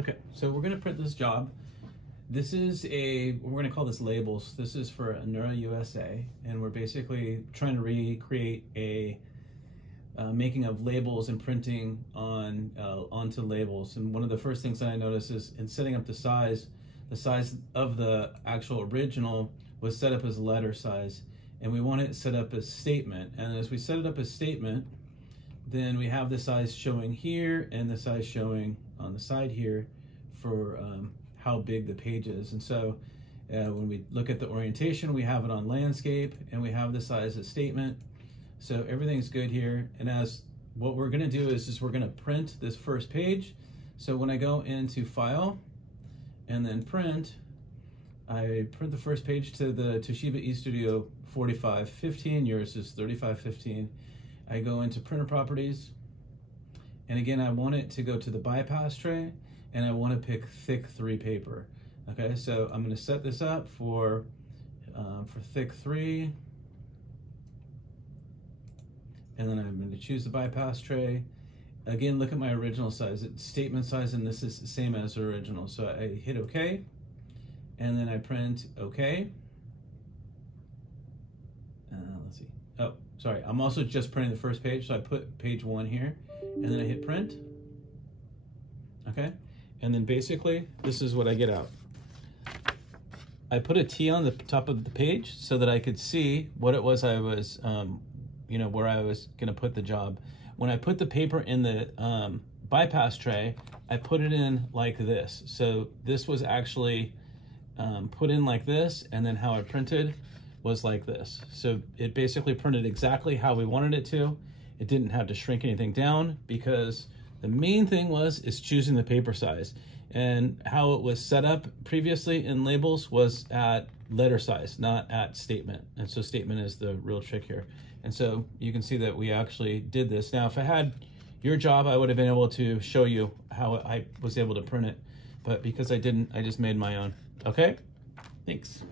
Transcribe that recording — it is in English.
Okay, so we're going to print this job. This is we're going to call this labels. This is for Anura USA, and we're basically trying to recreate a making of labels and printing on onto labels. And one of the first things that I noticed is in setting up the size of the actual original was set up as letter size, and we want it set up as statement. And as we set it up as statement, then we have the size showing here and the size showing on the side here for how big the page is. And so when we look at the orientation, we have it on landscape and we have the size as statement. So everything's good here. And as what we're gonna do is we're gonna print this first page. So when I go into File and then Print, I print the first page to the Toshiba eStudio 4515, yours is 3515. I go into Printer Properties, and again, I want it to go to the bypass tray, and I want to pick thick 3 paper. Okay, so I'm going to set this up for thick 3, and then I'm going to choose the bypass tray. Again, look at my original size. It's statement size, and this is the same as the original. So I hit OK, and then I print OK. Let's see. Oh, sorry. I'm also just printing the first page, so I put page 1 here, and then I hit print. Okay, and then basically this is what I get out. I put a T on the top of the page so that I could see what it was I was, where I was gonna put the job. When I put the paper in the bypass tray, I put it in like this. So this was actually put in like this, and then how I printed was like this. So it basically printed exactly how we wanted it to. It didn't have to shrink anything down because the main thing is choosing the paper size. And how it was set up previously in labels was at letter size, not at statement. And so statement is the real trick here. And so you can see that we actually did this. Now, if I had your job, I would have been able to show you how I was able to print it. But because I didn't, I just made my own. Okay, thanks.